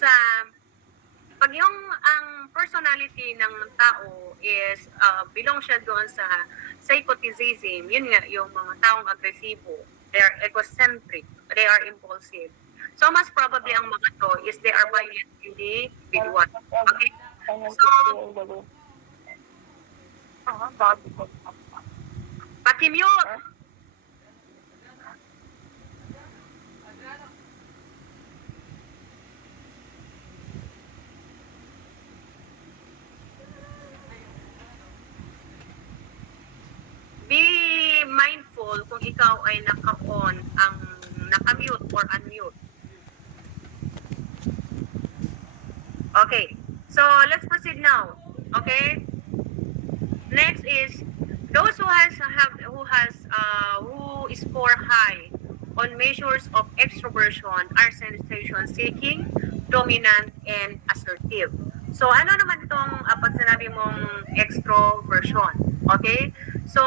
sa pag yung ang personality ng tao is belong siya doon sa psychoticism, yun nga, yung mga taong agresibo, they are egocentric, they are impulsive. So, mas probably ang mga to is they are violent individual. Okay? So, pakimute! Be mindful kung ikaw ay naka-on ang naka-mute or unmute. Okay. So, let's proceed now. Okay? Next is those who score high on measures of extroversion are sensation seeking, dominant, and assertive. So, ano naman itong pag sinabi mong extroversion? Okay? So,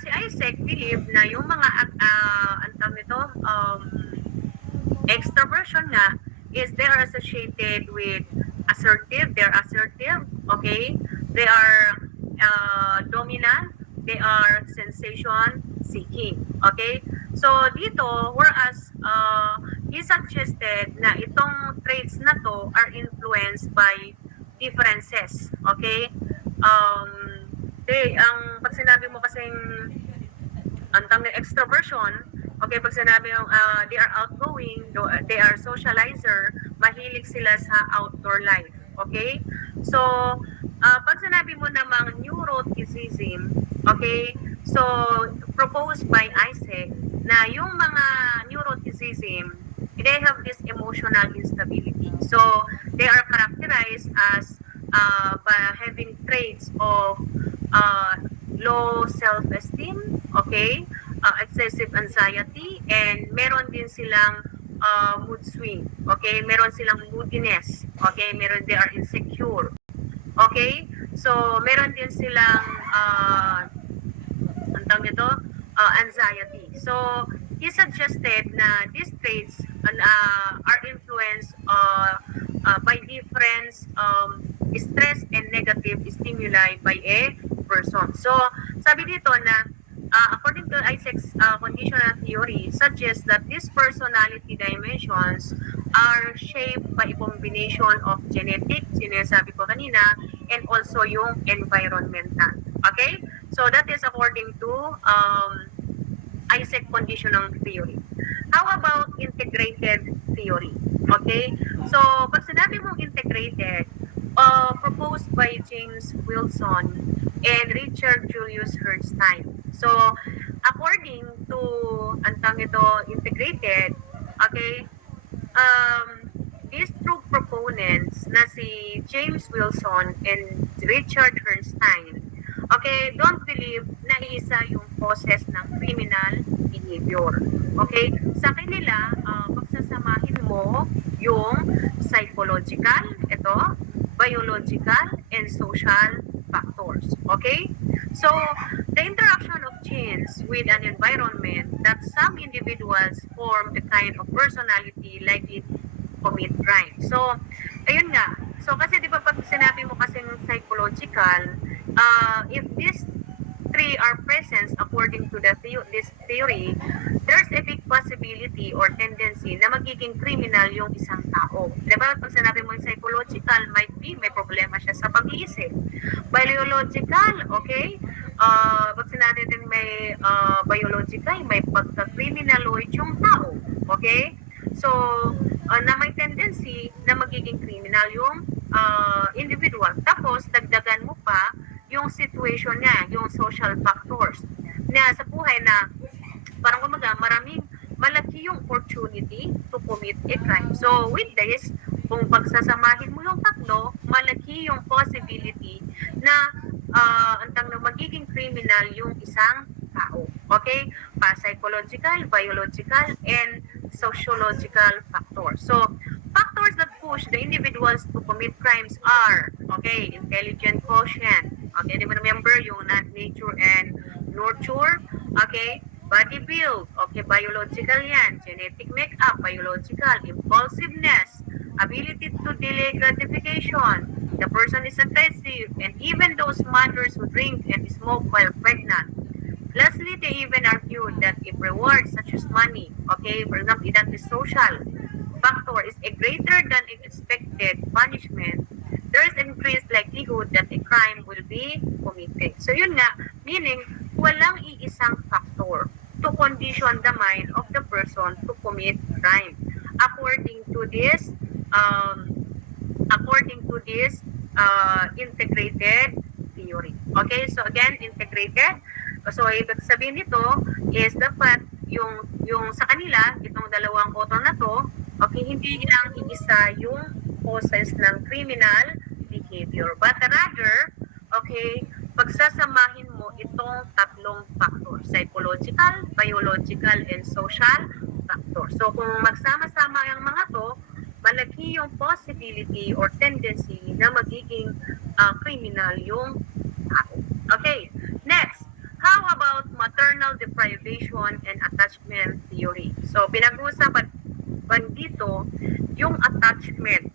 si Isaac believe na yung mga ang tawag nito, extroversion nga is they are associated with they're assertive, okay? They are dominant, they are sensation seeking, okay? So dito, whereas he suggested na itong traits na to are influenced by differences, okay? Pag sinabi mo kasing ang tawag extroversion, okay, pag sinabi yung they are outgoing, they are socializer, mahilig sila sa outdoor life. Okay? So, pag sinabi mo namang neuroticism, okay, so proposed by Isaac na yung mga neuroticism, they have this emotional instability. So, they are characterized as by having traits of low self-esteem, okay, excessive anxiety, and meron din silang mood swing, okay, meron silang moodiness, okay, they are insecure, okay, so meron din silang ang tawag nito, anxiety. So, he suggested na these traits are influenced by different stress and negative stimuli by a person. So, sabi dito na according to Isaac's conditional theory, suggests that these personality dimensions are shaped by a combination of genetic, sinasabi ko kanina, and also yung environmental. Okay? So, that is according to Isaac conditional theory. How about integrated theory? Okay? So, pag sinabi mong integrated, proposed by James Wilson and Richard Julius Hertzstein. So, according to antang ito integrated, okay, these two proponents na si James Wilson and Richard Hertzstein, okay, don't believe na isa yung causes ng criminal behavior. Okay? Sa kanila, pagsasamahin mo yung psychological, ito, biological, and social factors. Okay? So, the interaction of genes with an environment that some individuals form the kind of personality likely to commit crime. So, ayun nga. So, kasi di ba pag sinabi mo kasing psychological, if these three are present according to this theory, there's a big possibility or tendency na magiging criminal yung isang tao. Diba? Pag sinabi mo yung psychological, might be may problema siya sa pag-iisip. Biological, okay? Pag sinabi din may biological, may pagka-criminaloid yung tao. Okay? So, na may tendency na magiging criminal yung individual. Tapos, dagdagan mo pa yung situation niya, yung social factors na sa buhay na parang kumaga maraming malaki yung opportunity to commit a crime. So with this, kung pagsasamahin mo yung tatlo, malaki yung possibility na antang na magiging criminal yung isang tao. Okay? Pa-psychological, biological, and sociological factors. So, factors that push the individuals to commit crimes are, okay, intelligent quotient, okay, di mo remember yung nature and nurture, okay, body build, okay, biological yan, genetic makeup, biological, impulsiveness, ability delay gratification. The person is aggressive, and even those mothers who drink and smoke while pregnant. Lastly, they even argued that if rewards such as money, okay, for example, that is social factor is a greater than expected punishment, there is increased likelihood that a crime will be committed. So yun nga, meaning walang iisang factor to condition the mind of the person to commit crime. According to this, um, integrated theory. Okay, so again, integrated. So ibig sabihin nito is dapat yung sa kanila, itong dalawang author na to, okay, hindi lang iisa yung causes ng criminal behavior, but rather, okay, pagsasamahin mo itong tatlong factor, psychological, biological, and social factor. So kung magsama-sama yung mga to, malaki yung possibility or tendency na magiging criminal yung tao. Okay, next. How about maternal deprivation and attachment theory? So, pinag-uusapan dito yung attachment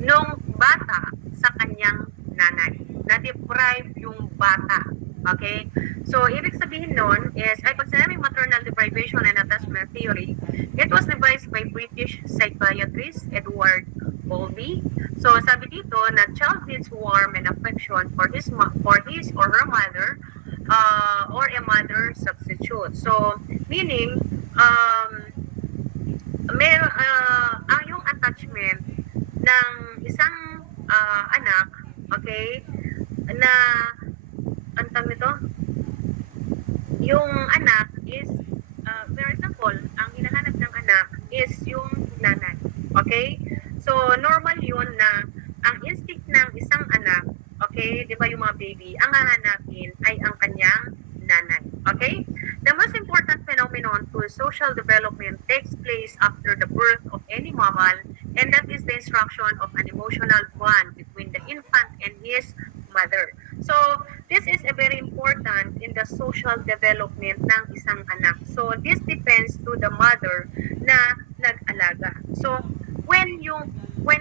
nung bata sa kanyang nanay. Na-deprive yung bata. Okay? So, ibig sabihin nun is, ay pag sinabing maternal deprivation and attachment theory, it was devised by British psychiatrist Edward Bowlby. So, sabi dito na child needs warmth and affection for his or her mother or a mother substitute. So, meaning, ang yung attachment ng isang anak, okay, na, ang tawag nito, yung anak is, for example, ang hinahanap ng anak is yung nanay. Okay? So, normal yun na ang instinct ng isang anak, okay, di ba yung mga baby, ang hahanapin ay ang kanyang nanay. Okay? The most important phenomenon to social development takes place after the birth of any mammal, and that is the instruction of an emotional bond between the infant and his mother. So, this is a very important in the social development ng isang anak. So, this depends to the mother na nag-alaga. So, when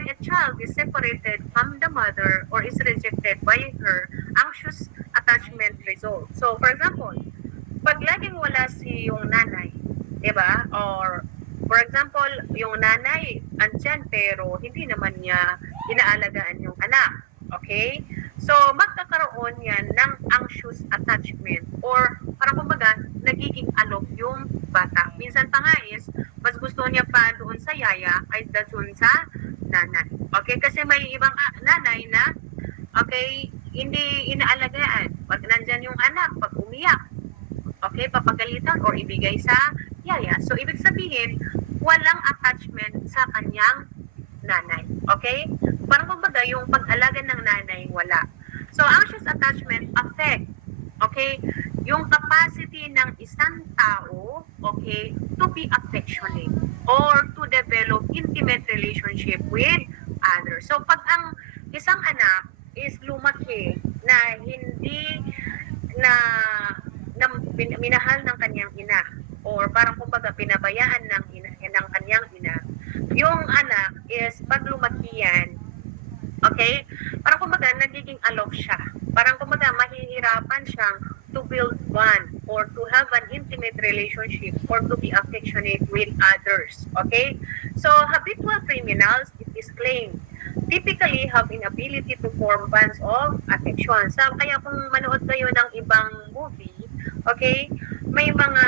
a child is separated from the mother or is rejected by her, anxious attachment results. So, for example, pag laging wala si yung nanay, di ba? Or, for example, yung nanay andyan pero hindi naman niya inaalagaan yung anak. Okay? So, magkakaroon yan ng anxious attachment or parang kumbaga, nagiging alok yung bata. Minsan pa nga is, mas gusto niya pa doon sa yaya ay doon sa nanay. Okay? Kasi may ibang nanay na, okay, hindi inaalagaan. Pag nandyan yung anak, pag umiyak, okay, papagalitan or ibigay sa yaya. So, ibig sabihin, walang attachment sa kanyang nanay. Okay? Parang kumbaga, yung pag-alaga ng nanay, wala. So, anxious attachment affect, okay, yung capacity ng isang tao, okay, to be affectionate or to develop intimate relationship with others. So, pag ang isang anak is lumaki na hindi na minahal ng kanyang ina or parang kumbaga pinabayaan ng kanyang ina, yung anak is pag lumaki yan, okay, parang kumbaga nagiging alok siya, parang kumbaga mahihirapan siyang to build bond or to have an intimate relationship or to be affectionate with others. Okay, so habitual criminals, it is claimed, typically have inability to form bonds of affection. So, kaya kung manood kayo ng ibang movie, okay, may mga,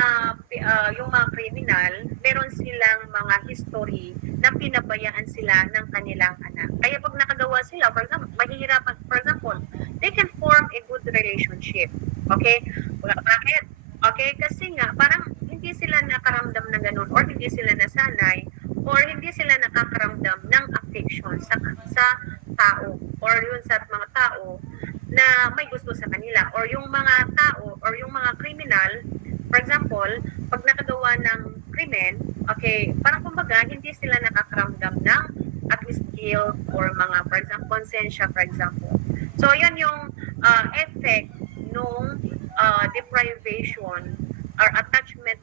yung mga criminal, meron silang mga history na pinabayaan sila ng kanilang anak. Kaya pag nakagawa sila, for example, mahihirapan, for example, they can form a good relationship. Okay? Bakit? Okay? Kasi nga, parang hindi sila nakaramdam ng ganun or hindi sila nasanay or hindi sila nakakaramdam ng affection sa tao or yun sa mga tao na may gusto sa kanila or yung mga tao or yung mga criminal, for example, pag nakagawa ng krimen, okay, parang kumbaga hindi sila nakakaramdam ng at least guilt or mga, for example, konsensya, for example. So, yan yung effect nung deprivation or attachment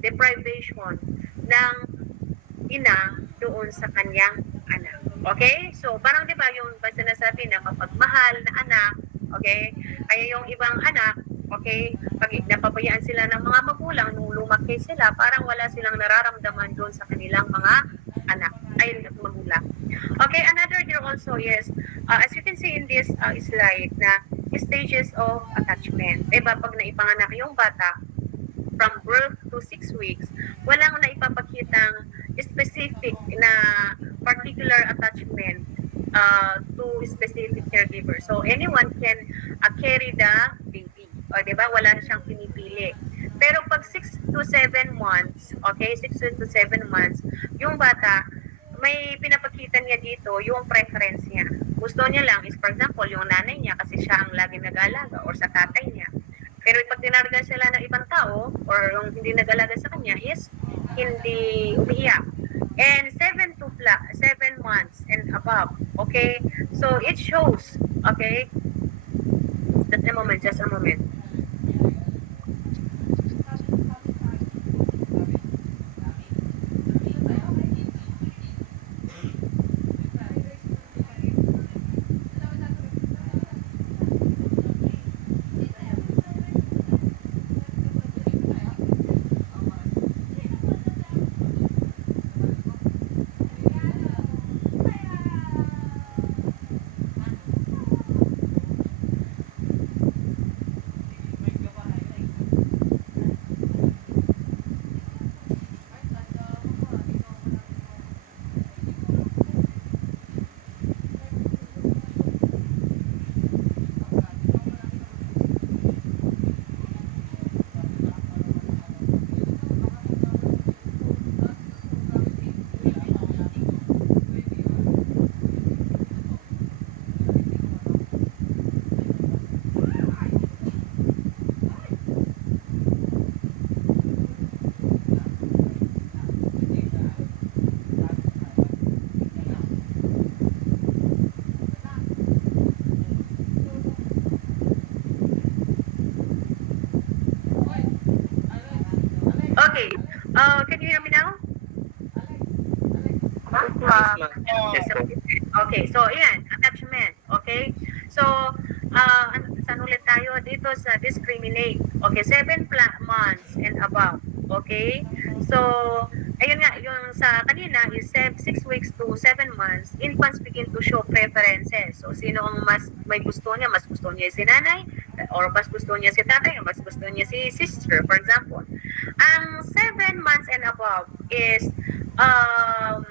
deprivation ng ina doon sa kanyang anak. Okay? So, parang di ba yung sinasabi na mapagmahal na anak, okay? Kaya yung ibang anak, okay, pag napabayaan sila ng mga magulang nung lumaki sila, parang wala silang nararamdaman doon sa kanilang mga anak, ay magulang. Okay, another here also is, as you can see in this slide na stages of attachment. Diba, pag naipanganak yung bata, from birth to 6 weeks, walang naipapakitang specific na particular attachment to specific caregiver. So, anyone can carry the baby. O, di ba? Wala siyang pinipili. Pero pag 6 to 7 months, okay, 6 to 7 months, yung bata, may pinapakita niya dito yung preference niya. Gusto niya lang is, for example, yung nanay niya kasi siya ang laging nag-aalaga or sa tatay niya. Pero pag dinarga sila ng ibang tao or yung hindi nag-alaga sa kanya is hindi umiiyak. And 7 months and above. Okay? So it shows, okay? Just a moment. Okay. Can you hear me now? Yes, ma'am. Yes, okay, so ayan, attachment, okay? So, saan ulit tayo dito sa discriminate? Okay, 7 months and above, okay? So, ayun nga, yung sa kanina is 6 weeks to 7 months, infants begin to show preferences. So, sino ang mas may gusto niya? Mas gusto niya si nanay, or mas gusto niya si tatay, or mas gusto niya si sister, for example. Ang 7 months and above is, um,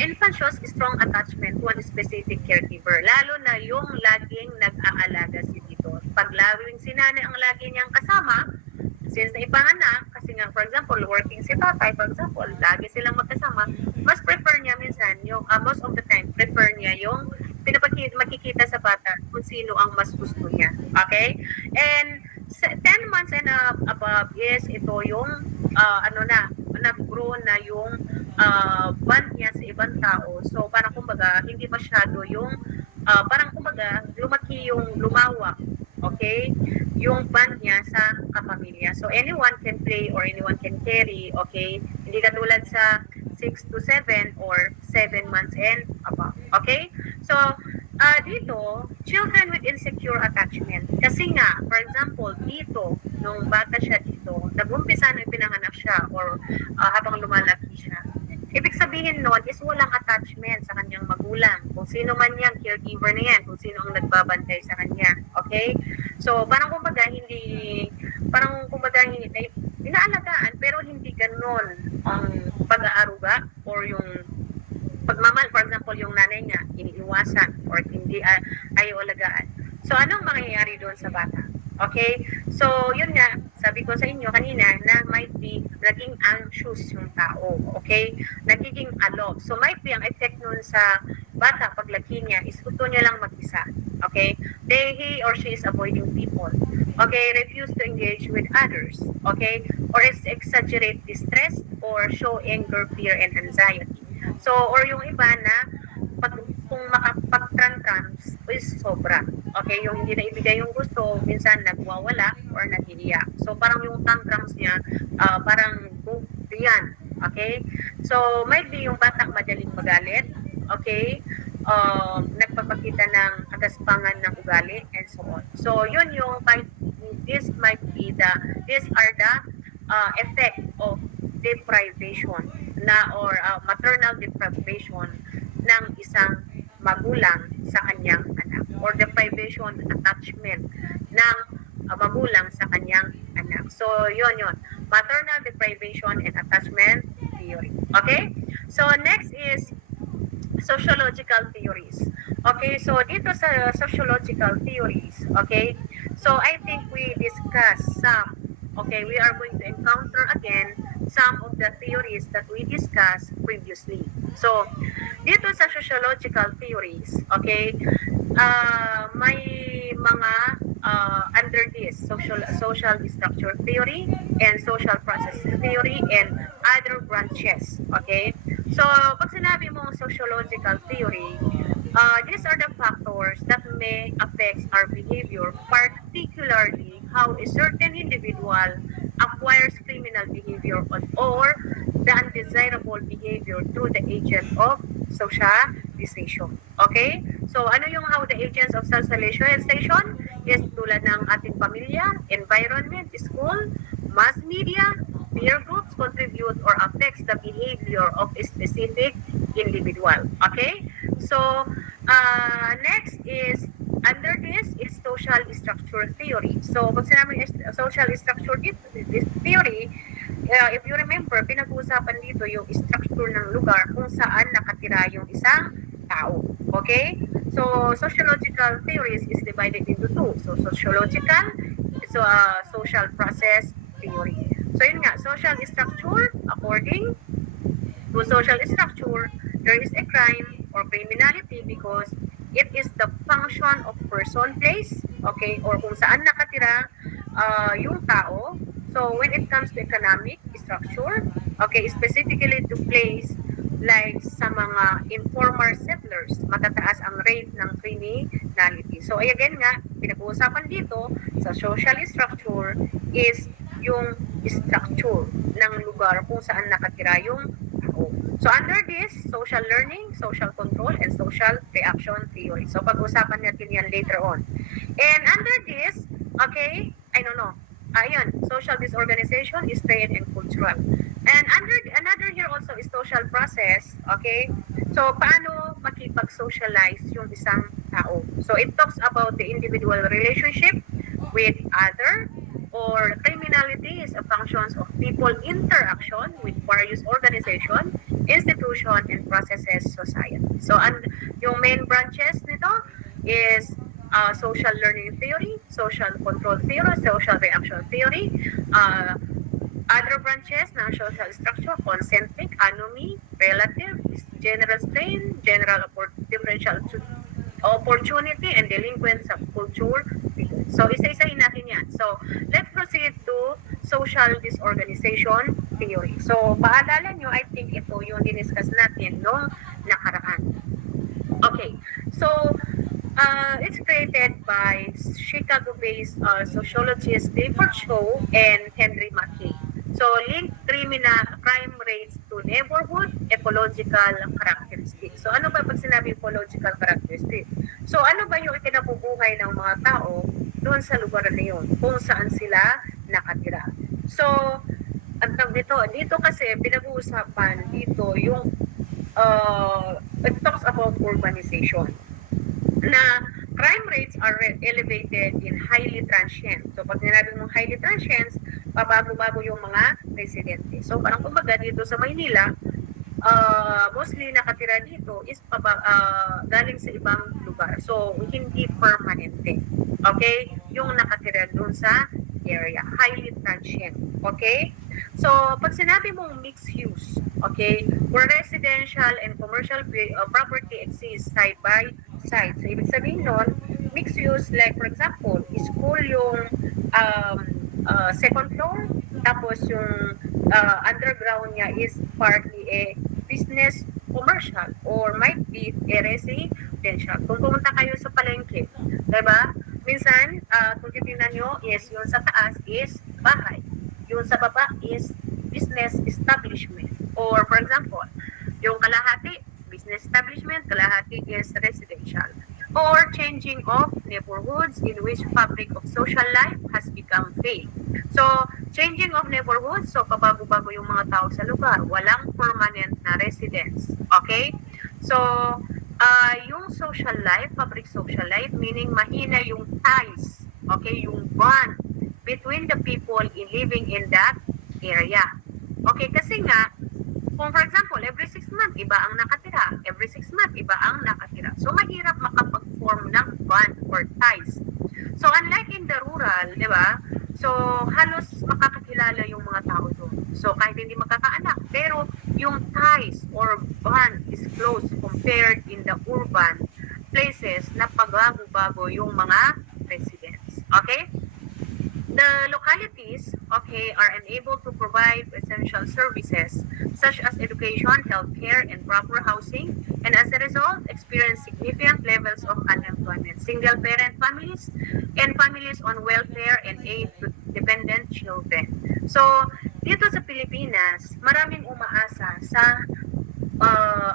infant shows strong attachment to one specific caregiver, lalo na yung laging nag-aalaga si Tito. Pag laging si nanay ang lagi niyang kasama, since na ipanganak, kasi nga, for example, working si tatay, for example, lagi silang magkasama, mas prefer niya minsan, yung, most of the time, prefer niya yung makikita sa bata kung sino ang mas gusto niya. Okay? And 10 months and above is ito yung, ano na, nag-grow na yung bond niya sa ibang tao. So, parang kumbaga, hindi masyado yung, parang kumbaga, lumaki yung lumawak. Okay? Yung bond niya sa kapamilya. So, anyone can play or anyone can carry. Okay? Hindi katulad sa 6 to 7 or 7 months and above. Okay? So, dito, children with insecure attachment. Kasi nga, for example, dito, nung bata siya dito, nag-umpisa na pinanganak siya or habang lumalaki siya, ibig sabihin nun is walang attachment sa kanyang magulang. Kung sino man yan, caregiver na yan, kung sino ang nagbabantay sa kanya. Okay? So, parang kumbaga, inaalagaan, pero hindi ganon ang pag-aaruga or yung pagmamahal. For example, yung nanay niya, iniiwasan or hindi ayaw alagaan. So, anong mangyayari doon sa bata? Okay? So, yun nga, sabi ko sa inyo kanina na might be naging anxious yung tao. Okay? Nagiging aloof. So, might be ang effect nun sa bata paglaki niya is gusto niya lang mag-isa. Okay? He or she is avoiding people. Okay? Refuse to engage with others. Okay? Or is exaggerate distress or show anger, fear, and anxiety. So, or yung iba na kung makapag-tantrums is sobra. Okay, yung hindi na ibigay yung gusto, minsan nagwawala or nagiiyak. So, parang yung tantrums niya, parang yan. Okay? So, might be yung bata madaling magalit. okay, nagpapakita ng kagaspangan ng ugali and so on. So yun yung these are the effect of deprivation or maternal deprivation ng isang magulang sa kanyang anak or deprivation attachment ng magulang sa kanyang anak. So yun, maternal deprivation and attachment theory. Okay? So next is sociological theories. Okay, so dito sa sociological theories, okay, so I think we discussed some, okay, we are going to encounter again some of the theories that we discussed previously. So, dito sa sociological theories, okay, may mga under this social structure theory and social process theory and other branches, okay? So, pag sinabi mong sociological theory, these are the factors that may affect our behavior, particularly how a certain individual acquires criminal behavior or the undesirable behavior through the agent of socialization. Okay? So, ano yung how the agents of socialization? Yes, tulad ng ating pamilya, environment, school, mass media, peer groups contribute or affects the behavior of a specific individual. Okay? So, next is, under this is social structure theory. So, pag sinabi social structure theory, if you remember, pinag-uusapan dito yung structure ng lugar kung saan nakatira yung isang tao. Okay? So, sociological theories is divided into two. So, sociological, so social process theory. So, yun nga, social structure, according to social structure, there is a crime or criminality because it is the function of person, place, okay, or kung saan nakatira yung tao. So, when it comes to economic structure, okay, specifically to place like sa mga informal settlers, matataas ang rate ng criminality. So, again nga, pinag-uusapan dito sa social structure is yung structure ng lugar kung saan nakatira yung tao. So, under this, social learning, social control, and social reaction theory. So, pag-usapan natin yan later on. And under this, okay, I don't know, ayun, social disorganization is trade and cultural. And another here also is social process, okay? So, paano makipag-socialize yung isang tao? So, it talks about the individual relationship with other, or criminality is a functions of people interaction with various organization, institution, and processes society. So, yung main branches nito is social learning theory, social control theory, social reaction theory, other branches ng social structure, concentric, anomy, relative, general strain, general differential opportunity, and delinquent subculture. So, isa-isahin natin yan. So, let's proceed to social disorganization theory. So, paalala nyo, I think ito yung diniscuss natin noong nakaraan. Okay. So, it's created by Chicago-based sociologists Clifford Shaw and Henry Mackay. So, link crime rates to neighborhood ecological characteristics. So, ano ba pag sinabi ecological characteristics? So, ano ba yung ikinabubuhay ng mga tao doon sa lugar na yun, kung saan sila nakatira? So, dito kasi pinag-uusapan dito yung it talks about urbanization na crime rates are elevated in highly transient. So, pag sinabi mong highly transient, pabago-bago yung mga residente. So, parang kumbaga dito sa Maynila, mostly nakatira dito is galing sa ibang lugar. So, hindi permanente. Okay? Yung nakatira doon sa area. Highly transient. Okay? So, pag sinabi mong mixed use, okay, where residential and commercial property exist side by side. So, ibig sabihin nun, mixed use, like for example, school yung second floor, tapos yung underground niya is partly a business commercial or might be a residential. Kung pumunta kayo sa palengke, diba? Minsan, kung titignan nyo, is yung sa taas is bahay. Yung sa baba is business establishment. Or for example, yung kalahati, business establishment, kalahati is residential. Or changing of neighborhoods in which fabric of social life has become failed. So, changing of neighborhoods, so pabago-bago yung mga tao sa lugar, walang permanent na residence. Okay? So, yung social life, fabric social life, meaning mahina yung ties, okay, yung bond between the people in living in that area. Okay, kasi nga, kung for example, every 6 months, iba ang nakatira. Every 6 months, iba ang nakatira. So, mahirap makapag-form ng bond or ties. So, unlike in the rural, di ba? So, halos makakakilala yung mga tao doon. So, kahit hindi magkakaanak. Pero, yung ties or bond is close compared in the urban places na pagbago-bago yung mga residents. Okay? The localities, okay, are unable to provide essential services such as education, healthcare, and proper housing, and as a result, experience significant levels of unemployment. Single-parent families and families on welfare and aid to dependent children. So, dito sa Pilipinas, maraming umaasa sa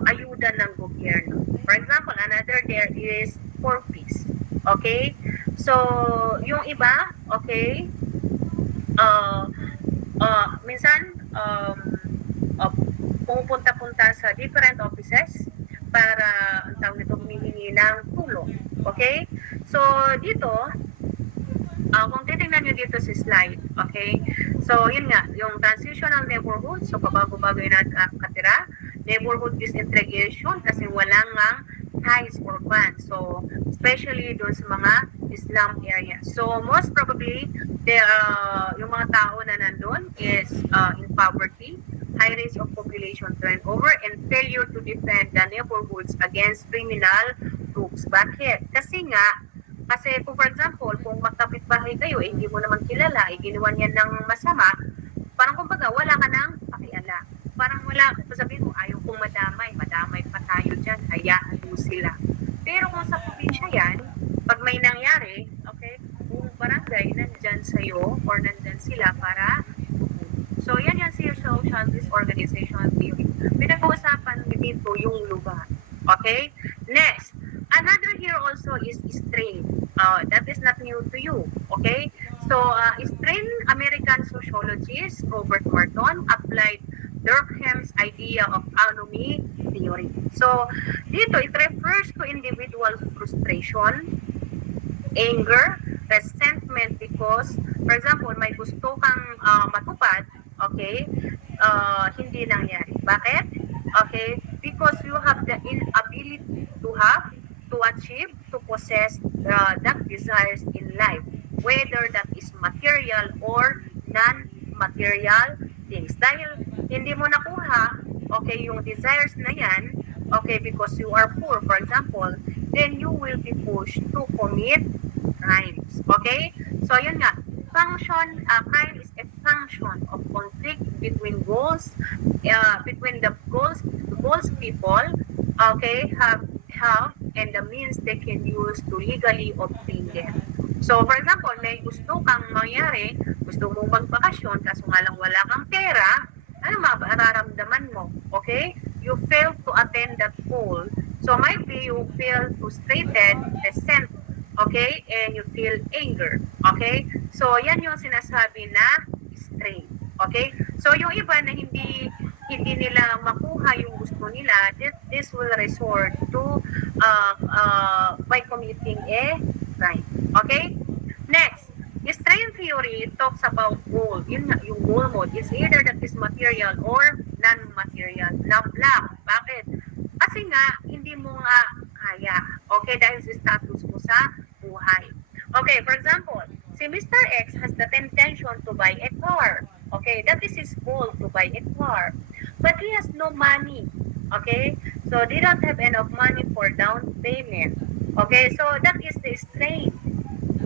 ayuda ng gobyerno. For example, another there is 4Ps. Okay? So, yung iba, okay, minsan, pumupunta-punta sa different offices para, ang tawag nito, humihingi ng tulong. Okay? So, dito, kung titingnan nyo dito sa slide, okay? So, yun nga, yung transitional neighborhood, so pabago-bago yung nakatira, neighborhood disintegration kasi wala nga ties or band. So, especially doon sa mga slum area. So, most probably, yung mga tao na nandun is in poverty, high risk of population turnover, and failure to defend the neighborhoods against criminal groups. Bakit? Kasi kung for example, kung magkapit-bahay kayo, hindi mo naman kilala, ginawa niya ng masama, parang kumbaga, wala ka nang pakiala. Parang wala, sabihin mo, ayaw kong madamay pa tayo dyan, hayaan mo sila. Pero kung sa probinsya yan, pag may nangyari, okay, buong barangay nandyan sa'yo or nandyan sila para so, yan yung social justice organizational theory. Pinag-uusapan dito yung lugar. Okay? Next, another here also is strain. That is not new to you. Okay? So, strain American sociologist Robert Merton applied Durkheim's idea of anomy theory. So, dito, it refers to individual frustration, anger, resentment because, for example, may gusto kang matupad, okay, hindi nangyari. Bakit? Okay, because you have the inability to achieve, to possess that desires in life, whether that is material or non-material things. Dahil hindi mo nakuha, okay, yung desires na yan, okay, because you are poor, for example, then you will be pushed to commit crimes. Okay? So, yun nga. Crime is a function of conflict between between the goals people, okay, have and the means they can use to legally obtain them. So, for example, may gusto kang mangyari, gusto mong magbakasyon, kaso nga lang wala kang pera, ano mararamdaman mo? Okay? You fail to attend that goal. So, might be you feel frustrated, resent, okay? And you feel anger. Okay? So, yan yung sinasabi na strain. Okay? So, yung iba na hindi nila makuha yung gusto nila, this will resort to by committing a crime. Okay? Next, strain theory talks about goal. Yung goal mo is either that is material or non-material. Black. Bakit? Kasi nga, hindi mo nga kaya. Okay? Dahil sa status mo sa buhay. Okay, for example, si Mr. X has the intention to buy a car. Okay, that is his goal, to buy a car. But he has no money. Okay, so they don't have enough money for down payment. Okay, so that is the strain.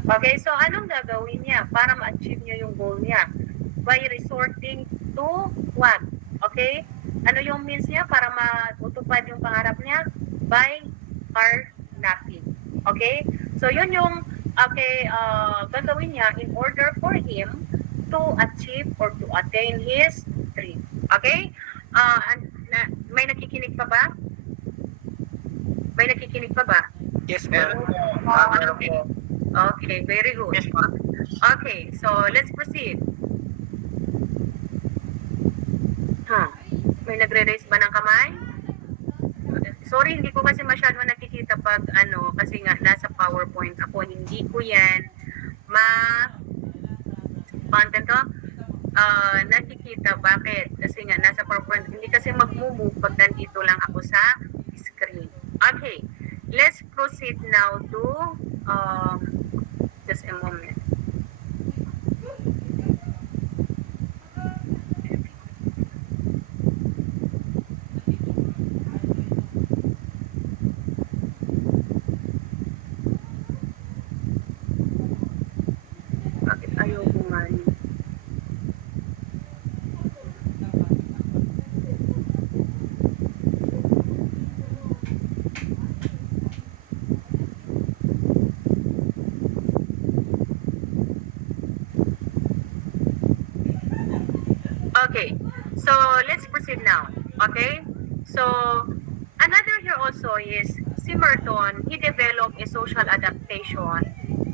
Okay, so anong gagawin niya para ma-achieve niya yung goal niya? By resorting to what? Okay, ano yung means niya para matutupad yung pangarap niya? By carnapping. Okay, so yun yung gagawin niya in order for him to achieve or to attain his dream. Okay? May nakikinig pa ba? May nakikinig pa ba? Yes, ma'am. Meron po. Okay, very good. Yes, ma'am. Okay, so let's proceed. May nagre-raise ba ng kamay? Sorry, hindi ko kasi masyado nakikita pag kasi nga nasa PowerPoint ako, hindi ko yan content to, nakikita. Bakit? Kasi nga nasa PowerPoint, hindi kasi mag-move pag nandito lang ako sa screen. Okay, let's proceed now to just a moment. Bakit ayaw bumalik? Okay, so let's proceed now. Okay, so another here also is si Merton, he developed a social adaptation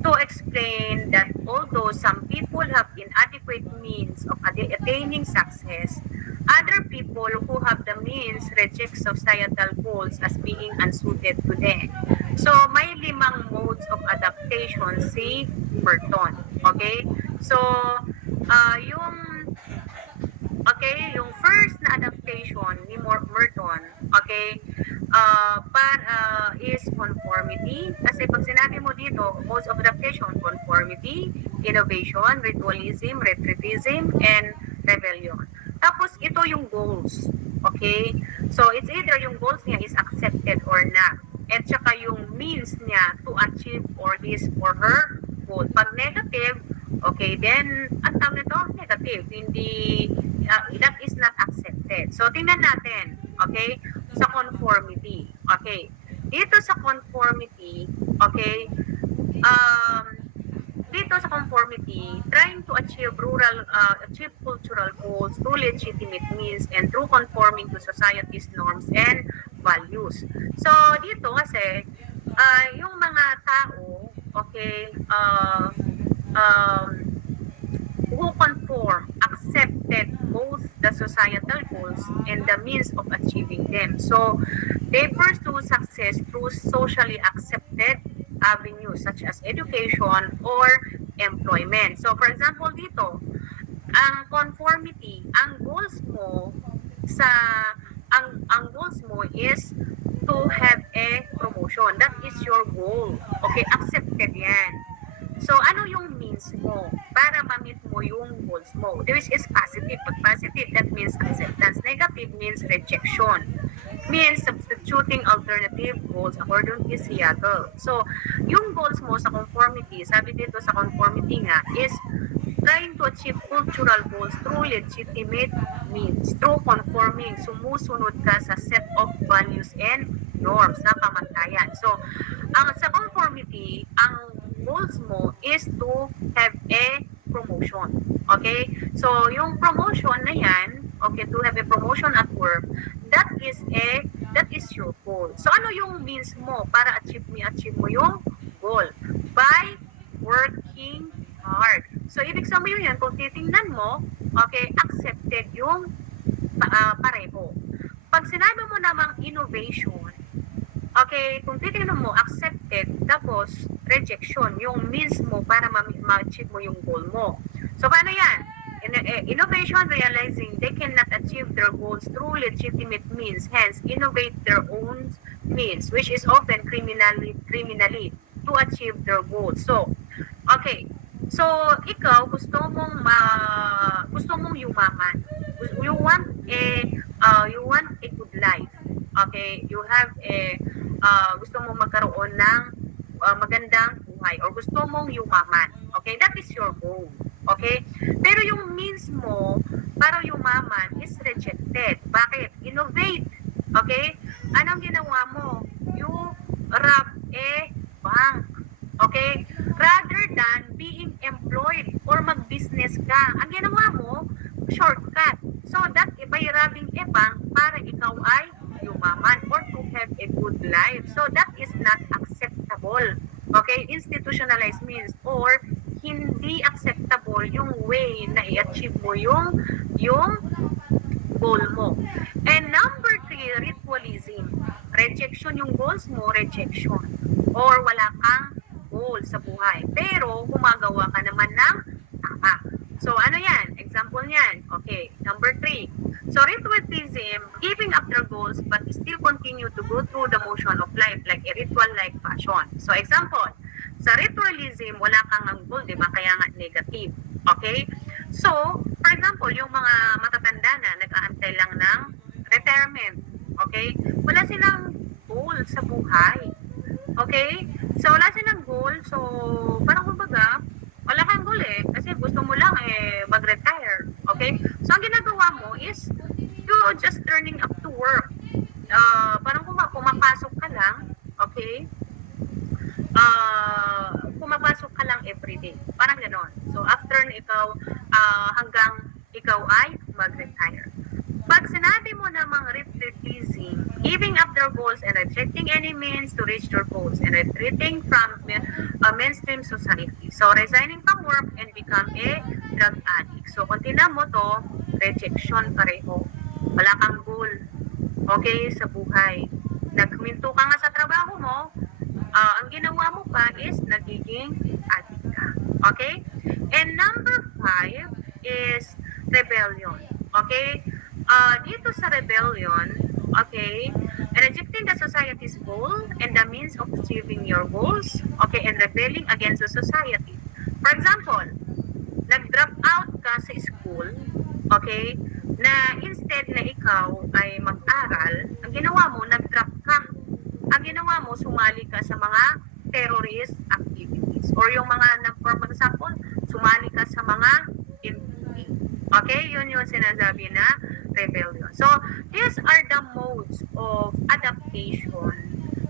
to explain that although some people have inadequate means of attaining success, other people who have the means reject societal goals as being unsuited to them. So may 5 modes of adaptation si Merton. Okay, so yung first na adaptation ni Merton, okay, is conformity. Kasi pag sinabi mo dito, modes of adaptation, conformity, innovation, ritualism, retrievism, and rebellion. Tapos ito yung goals. Okay? So it's either yung goals niya is accepted or not. At saka yung means niya to achieve or his or her goal. Pag negative, okay, then ang tawag nito, negative. Hindi, that is not accepted. So tingnan natin, okay, sa conformity. Okay, dito sa conformity, okay, dito sa conformity, trying to achieve achieve cultural goals through legitimate means and through conforming to society's norms and values. So, dito kasi, yung mga tao, okay, who conform, accepted both the societal goals and the means of achieving them. So, they pursue success through socially accepted avenues such as education or employment. So, for example, dito, ang conformity, ang goals mo is to have a promotion. That is your goal. Okay, accepted yan. So, ano yung means mo para ma-meet mo yung goals mo? This is positive. Pag positive, that means acceptance. Negative means rejection. Means substituting alternative goals according to Seattle. So, yung goals mo sa conformity, sabi dito sa conformity nga, is trying to achieve cultural goals through legitimate means, through conforming, sumusunod ka sa set of values and norms na pamantayan. So, sa conformity, ang goals mo is to have a promotion. Okay? So, yung promotion na yan, okay, to have a promotion at work, that is your goal. So, ano yung means mo para achieve mo yung goal? By working hard. So, ibig sabihin yan, kung titingnan mo, okay, accepted yung pareho. Pag sinabi mo namang innovation, okay, kung titingnan mo, accepted, tapos rejection, yung means mo para ma-achieve mo yung goal mo. So, paano yan? Innovation, realizing they cannot achieve their goals through legitimate means, hence, innovate their own means, which is often criminally to achieve their goals. So, okay, so, ikaw, gusto mong yumaman. You want a good life. Okay, you have gusto mong magkaroon ng magandang buhay or gusto mong yumaman. Okay, that is your goal. Okay? Pero yung means mo para yumaman is rejected. Bakit? Innovate. Okay? Anong ginawa mo? You rob a bank. Okay? Rather than being employed or mag-business ka, ang ginawa mo, shortcut. So that by robbing a bank para ikaw ay yumaman or to have a good life. So that okay, institutionalized means or hindi acceptable yung way na i-achieve mo yung goal mo. And number 3, ritualism. Rejection yung goals mo, rejection. Or wala kang goal sa buhay. Pero gumagawa ka naman ng tama. So ano yan? Example yan. Okay, number 3. So ritualism, giving up their goals but still continue to go through the motion of life like a ritual-like fashion. So example, sa ritualism, wala kang ang goal, di ba? Kaya nga negative. Okay? So, for example, yung mga matatanda na nag-aantay lang ng retirement. Okay? Wala silang goal sa buhay. Okay? So, wala silang goal. So, parang kumbaga, wala kang goal eh. Kasi gusto mo lang mag-retire. Okay? So, ang ginagawa mo is you just turning up to work. Parang pumapasok ka lang. Okay? Pumapasok ka lang everyday. Parang gano'n. So, after ikaw, hanggang ikaw ay mag-retire. Pag sinabi mo namang ritualism, giving up their goals and rejecting any means to reach their goals and retreating from mainstream society. So, resigning from work and become a drug addict. So, kung tinan mo to, rejection pareho. Wala kang goal. Okay, sa buhay. Naghuminto ka nga sa trabaho mo, ang ginawa mo pa is nagiging addict ka. Okay? And number 5 is rebellion. Okay? Dito sa rebellion, okay, rejecting the society's goal and the means of achieving your goals, okay, and rebelling against the society. For example, nag-drop out ka sa school, okay, na instead na ikaw ay mag-aral, ang ginawa mo, nag-drop ka. Ang ginawa mo, sumali ka sa mga terrorist activities. Or yung mga, for example, sumali ka sa mga MPA. Okay? Yun yung sinasabi na rebellion. So, these are the modes of adaptation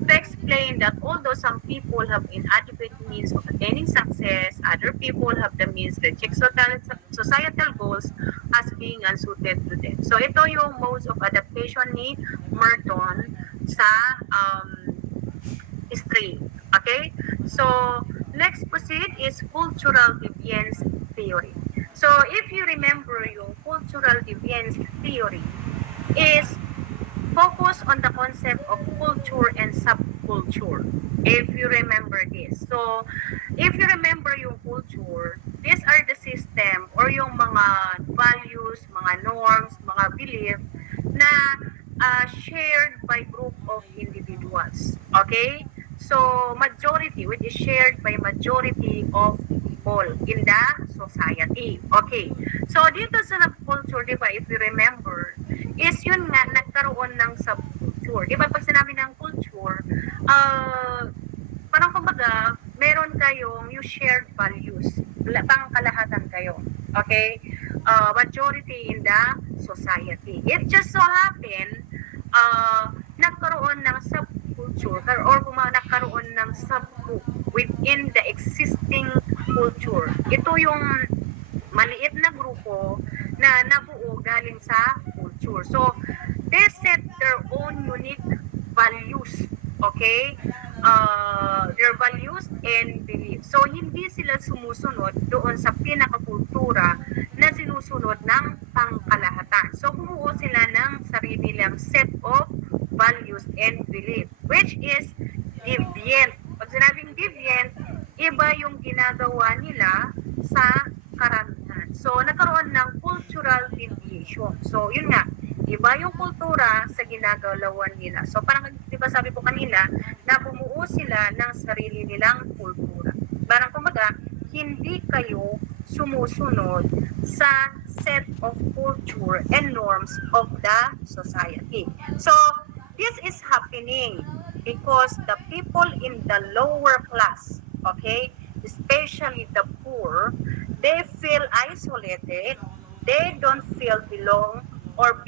to explain that although some people have inadequate means of attaining success, other people have the means to reject societal goals as being unsuited to them. So, ito yung modes of adaptation ni Merton sa history. Okay? So, next proceed is cultural deviance theory. So, if you remember yung cultural deviance theory is focus on the concept of culture and subculture. If you remember this. So, if you remember yung culture, these are the system or yung mga values, mga norms, mga belief na shared by group of individuals. Okay? So, majority, which is shared by majority of people in the society. Okay. So, dito sa subculture, di ba, if you remember, is yun nga, nagkaroon ng subculture. Di ba, pag sinabi ng culture, parang kumbaga, meron kayong you shared values. Pangkalahatan kayo. Okay? Majority in the society. It just so happened, nagkaroon ng subculture or nagkaroon ng subgroup within the existing culture. Ito yung maliit na grupo na nabuo galing sa culture. So, they set their own unique values. Okay? Their values and beliefs. So, hindi sila sumusunod doon sa pinakakultura na sinusunod ng pangkalahatan. So, bumuo sila ng sarili nilang set of values and beliefs, which is deviant. Pag sinabing deviant, iba yung ginagawa nila sa karamihan. So, nagkaroon ng cultural deviation. So, yun nga, iba yung kultura sa ginagawa nila. So, parang, di ba sabi ko kanina, na bumuo sila ng sarili nilang kultura. Parang kumbaga, hindi kayo sumusunod sa set of culture and norms of the society. So, this is happening because the people in the lower class, okay, especially the poor, they feel isolated, they don't feel belong or